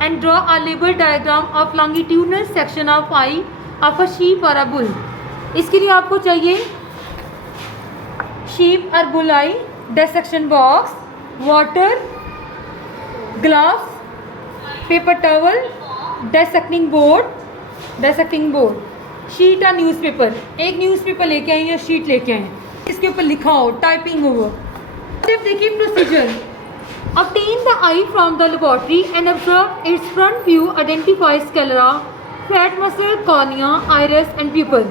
and draw a label diagram of longitudinal section of eye of a sheep or a bull. इसके लिए आपको चाहिए sheep or bull eye, dissection box, water, gloves, paper towel, dissecting board, sheet और newspaper. एक newspaper लेके आए या sheet लेके आए, इसके ऊपर लिखा हो, टाइपिंग हो. सिर्फ देखिए procedure. Obtain the eye from the laboratory and observe its front view. Identify sclera, fat muscle, cornea, iris and pupil.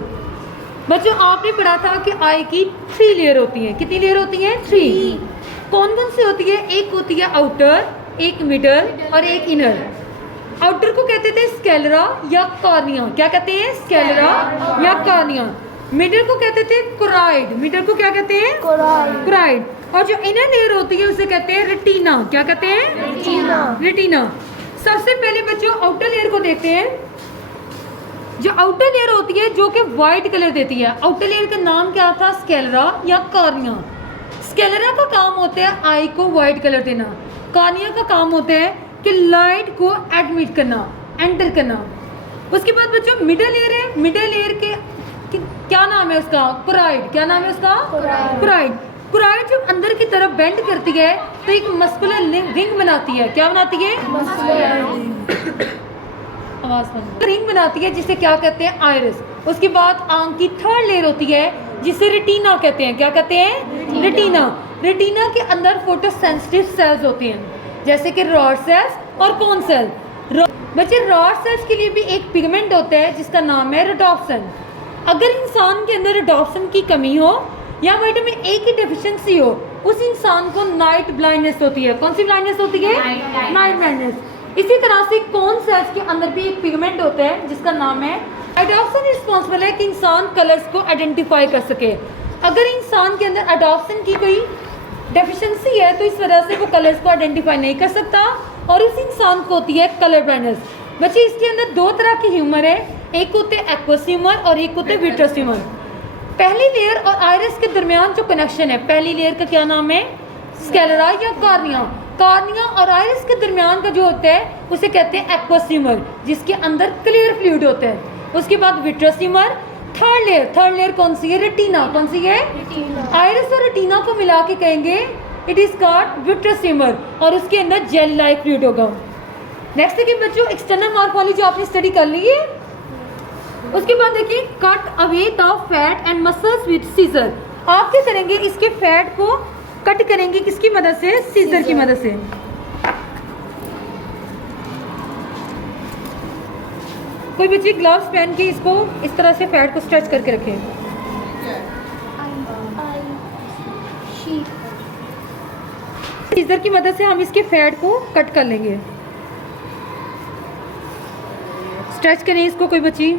बच्चों आपने पढ़ा था कि आई की 3 लेयर होती हैं. कितनी लेयर होती हैं? 3. कौन कौन सी होती है? एक होती है आउटर, एक मिडल और एक इनर. आउटर को कहते थे स्केलरा या कॉर्निया. क्या कहते हैं? स्केलरा या कॉर्निया. मिडल को कहते थे कोराइड. मिडल को क्या कहते हैं? कोराइड. और जो इनर लेयर होती है उसे कहते हैं रेटिना. क्या कहते हैं? रेटिना. सबसे पहले बच्चों आउटर लेयर को देखते हैं. जो आउटर लेयर होती है जो कि वाइट कलर देती है, आउटर लेयर का नाम क्या था? स्केलरा या कॉर्निया. स्केलरा का काम होता है आई को वाइट कलर देना. कॉर्निया का काम होता है कि लाइट को एडमिट करना, एंटर करना. उसके बाद बच्चों मिडल लेयर है. मिडल लेयर के क्या नाम है उसका? कोराइड. क्या नाम है उसका? कोराइड. कोराइड जब अंदर की तरफ बेंड करती है तो एक मस्कुलर रिंग बनाती है. क्या बनाती है? रिंग बनाती है जिसे क्या कहते हैं? आइरिस. उसके बाद आंख की थर्ड लेयर होती है जिसे रेटिना कहते हैं. क्या कहते हैं? रेटिना. रेटिना के अंदर फोटोसेंसिटिव सेल्स होते हैं जैसे कि रॉड सेल्स और कोन सेल. बच्चे रॉड सेल्स के लिए भी एक पिगमेंट होता है जिसका नाम है रोडोप्सिन. अगर इंसान के अंदर रोडोप्सिन की कमी हो या विटामिन ए की डेफिशिएंसी हो उस इंसान को नाइट ब्लाइंडनेस होती है. कौन सी ब्लाइंडनेस होती है? Night blindness. इसी तरह से कोन सेल्स के अंदर भी एक पिगमेंट होता है जिसका नाम है एडॉप्सिन. रिस्पॉन्सिबल है कि इंसान कलर्स को आइडेंटिफाई कर सके. अगर इंसान के अंदर एडॉप्सिन की कोई डेफिशिएंसी है तो इस वजह से वो कलर्स को आइडेंटिफाई नहीं कर सकता और उस इंसान को होती है कलर ब्लाइंडनेस. बच्चे इसके अंदर 2 तरह के ह्यूमर है. एक होते हैं एक्वस ह्यूमर और एक होते हैं विट्रस ह्यूमर. पहली लेयर और आइरिस के दरमियान जो कनेक्शन है, पहली लेयर का क्या नाम है? स्केलरा या कॉर्निया. कॉर्निया और आइरिस के दरमियान का जो होता है उसे कहते हैं एक्वस ह्यूमर जिसके अंदर क्लियर फ्लूइड होता है. उसके बाद विट्रस ह्यूमर. थर्ड लेयर कौन सी है? रेटिना. कौन सी है? आइरिस और रेटिना को मिला के कहेंगे it is called vitreous humour और उसके अंदर जेल लाइक फ्लूइड होगा. नेक्स्ट देखिए बच्चों एक्सटर्नल मॉर्फोलॉजी आपने स्टडी कर ली है. उसके बाद देखिए cut away the fat and muscles with scissor. आप क्या करेंगे? इसके फैट को कट करेंगे. किसकी मदद से? सीजर की मदद से. कोई बच्चे ग्लव्स पहन के इसको इस तरह से फैट को स्ट्रेच करके रखें. सीजर की मदद से हम इसके फैट को कट कर लेंगे. स्ट्रेच करें इसको. कोई बच्ची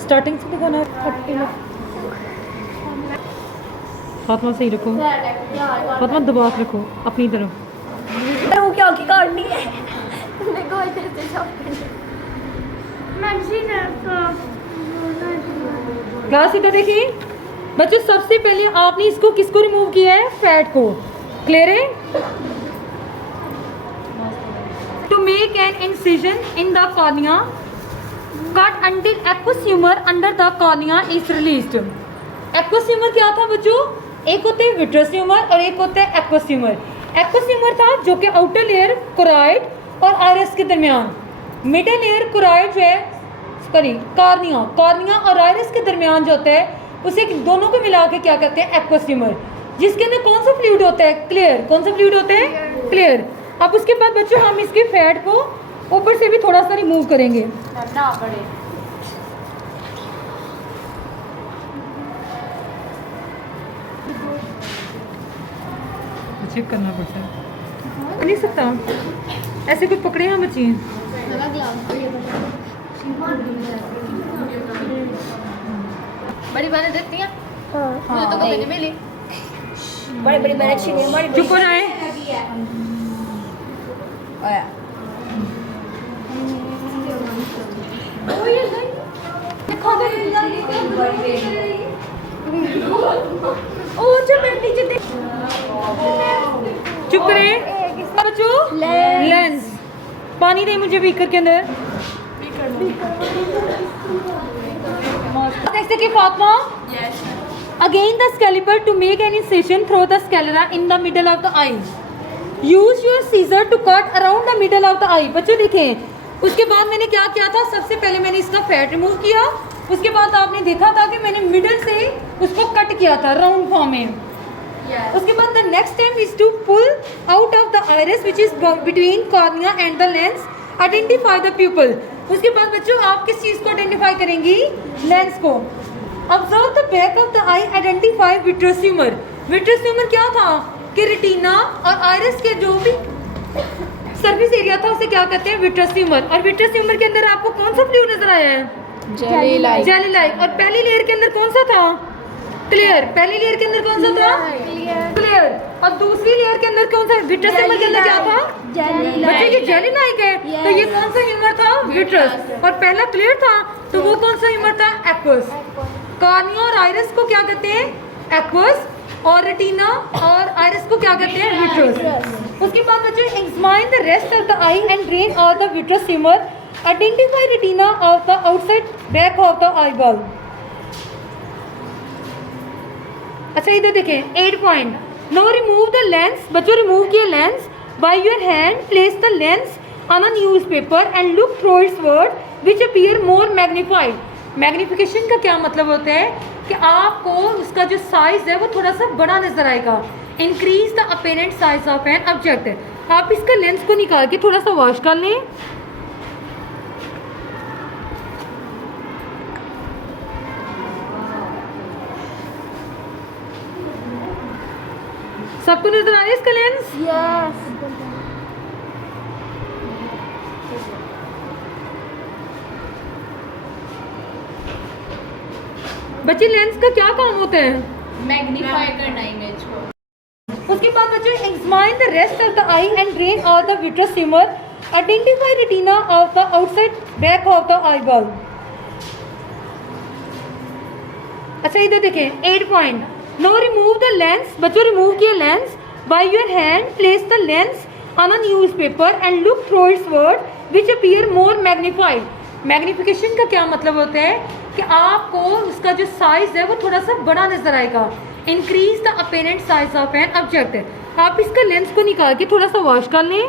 स्टार्टिंग से दिखाना. फातिमा सही रखो. फातिमा दबा के रखो अपनी तरफ. वो क्या की काटनी है? देखो इधर से क्लास इधर देखिए बच्चों. सबसे पहले आपने इसको किसको रिमूव किया है? फैट को. क्लियर है? To make an incision in the cornea cut until aqueous humour under the cornea is released. Aqueous humour क्या था बच्चों? एक होते हैं विट्रस ह्यूमर और एक होता है एक्वस ह्यूमर. एक्वस ह्यूमर था जो कि आउटर लेयर कोराइड और आइरिस के दरमियान. मिडल लेयर कोराइड जो है सॉरी कॉर्निया और आइरिस के दरमियान जो होता है उसे दोनों को मिला के क्या कहते हैं? Aqueous humour. जिसके अंदर कौन सा फ्लूइड होता है? क्लियर. कौन सा फ्लूइड होता है? क्लियर. अब उसके बाद बच्चों हम इसके फैट को ऊपर से भी थोड़ा सा रिमूव करेंगे. चेक करना पड़ता है. नहीं सकता ऐसे कुछ पकड़े हैं बच्ची. बड़ी बहनें देखती हैं. मुझे तो कभी नहीं मिली. बड़ी बड़ी बहनें अच्छी नहीं. हमारी चुप हो जाए. चुप करें बच्चों. लेंस पानी दे मुझे बीकर के अंदर। देख सके Fatima, again the scalpel to make an incision through the sclera in the middle of the eye. Use your scissor to cut around the middle of the eye. बच्चों देखें, उसके बाद मैंने क्या किया था, सबसे पहले मैंने इसका फैट रिमूव किया, उसके बाद आपने देखा था कि मैंने मिडल से उसको कट किया था राउंड फॉर्म में। उसके बाद the next step is to pull out of the iris which is between cornea and the lens, identify the pupil. उसके बाद बच्चों आप किस चीज़ को आइडेंटिफाई करेंगी, लेंस को। Observe the back of the I, identify vitreous tumour. Vitreous tumour क्या था कि रेटिना और आइरिस के जो भी सर्विस एरिया था उसे क्या कहते हैं, विट्रस ट्यूमर। और विट्रस ट्यूमर के अंदर आपको कौन सा फ्लूइड नजर आया है, जेली लाइक। Jelly like. और पहली लेयर के अंदर कौन सा था, क्लियर। पहली लेयर के अंदर कौन सा था, क्लियर। और दूसरी लेयर के अंदर कौन सा, विट्रस ट्यूमर के अंदर क्या था, बच्चे ये जेली लाइक है, तो ये कौन सा ह्यूमर था, विट्रस। और पहला क्लियर था, तो वो कौन सा ह्यूमर था, एक्वस। कॉर्निया और आइरिस को क्या कहते हैं, एक्वस। और रेटिना और आइरिस को क्या कहते हैं, विट्रस। उसके बाद बच्चों examine the rest of the eye and drain off the vitreous tumour, identify retina of the outside back of the eye ball. अच्छा इधर देखें 8 point. No remove the lens. बच्चों रिमूव किया lens by your hand, place the lens on a newspaper and look through its word which appear more magnified. Magnification का क्या मतलब होता है कि आपको उसका जो साइज है वो थोड़ा सा बड़ा नजर आएगा। Increase the apparent size of an object. आप इसका लेंस को निकाल के थोड़ा सा वॉश कर लें। सबको नजर आ रहा है इसका लेंस, यस। बच्चे लेंस का क्या काम होता है, मैग्नीफाई करना इमेज को। उसके बाद बच्चों examine the rest of the eye and drain off the vitreous tumour, identify retina of the outside back of the eye ball. अच्छा इधर देखें 8 point. No remove the lens. बच्चों रिमूव किया lens by your hand, place the lens on a newspaper and look through its word which appear more magnified. Magnification का क्या मतलब होता है कि आपको उसका जो साइज है वो थोड़ा सा बड़ा नजर आएगा। Increase the apparent size of an object. आप इसका लेंस को निकाल के थोड़ा सा वॉश कर लें।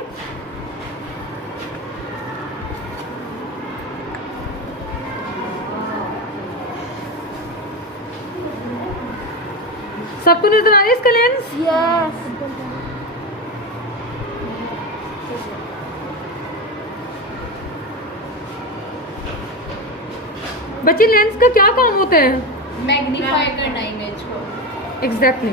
सबको नजर आ रहा है इसका लेंस, यस। बच्चे लेंस का क्या काम होता है, मैग्नीफाई करना इमेज को। एग्जैक्टली।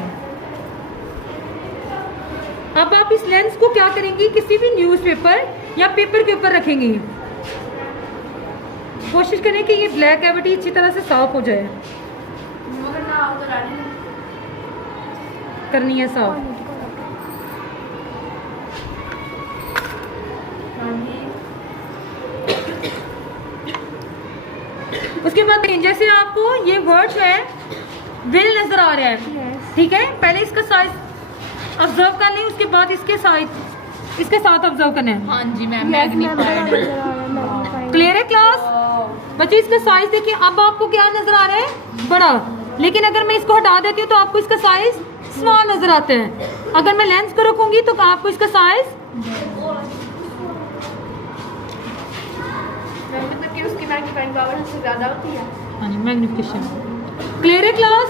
अब आप इस लेंस को क्या करेंगी, किसी भी न्यूज़पेपर या पेपर के ऊपर रखेंगी। कोशिश करें कि ये ब्लैक कैविटी अच्छी तरह से साफ हो जाए। करनी है साफ। उसके बाद जैसे आपको ये वर्ड है विल नजर आ रहा है, ठीक है। पहले इसका साइज ऑब्जर्व कर लें, उसके बाद इसके साइज इसके साथ ऑब्जर्व करना है। हाँ जी मैम, मैग्नीफाइड। क्लियर है क्लास। बच्चे इसका साइज देखिए, अब आपको क्या नजर आ रहा है, बड़ा। लेकिन अगर मैं इसको हटा देती हूँ तो आपको इसका साइज स्मॉल नजर आता है। अगर मैं लेंस को रखूंगी तो आपको इसका साइज मतलब कि उसकी मैग्नीफाइंग पावर उससे ज्यादा होती है। हाँ जी, मैग्निफिकेशन। क्लियर है class.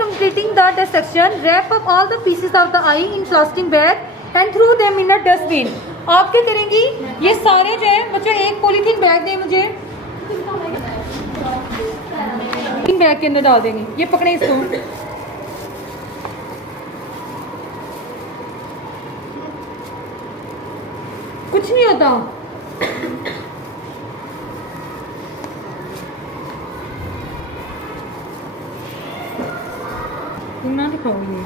Completing the dissection, wrap up all the pieces of the eye in plastic bag and throw them in a dustbin. आप क्या करेंगी, ये सारे जो है बच्चों एक पॉलीथीन बैग दें मुझे, बैग के अंदर डाल देंगे। ये पकड़े इसको, कुछ नहीं होता। तुम ना दिखाओगे।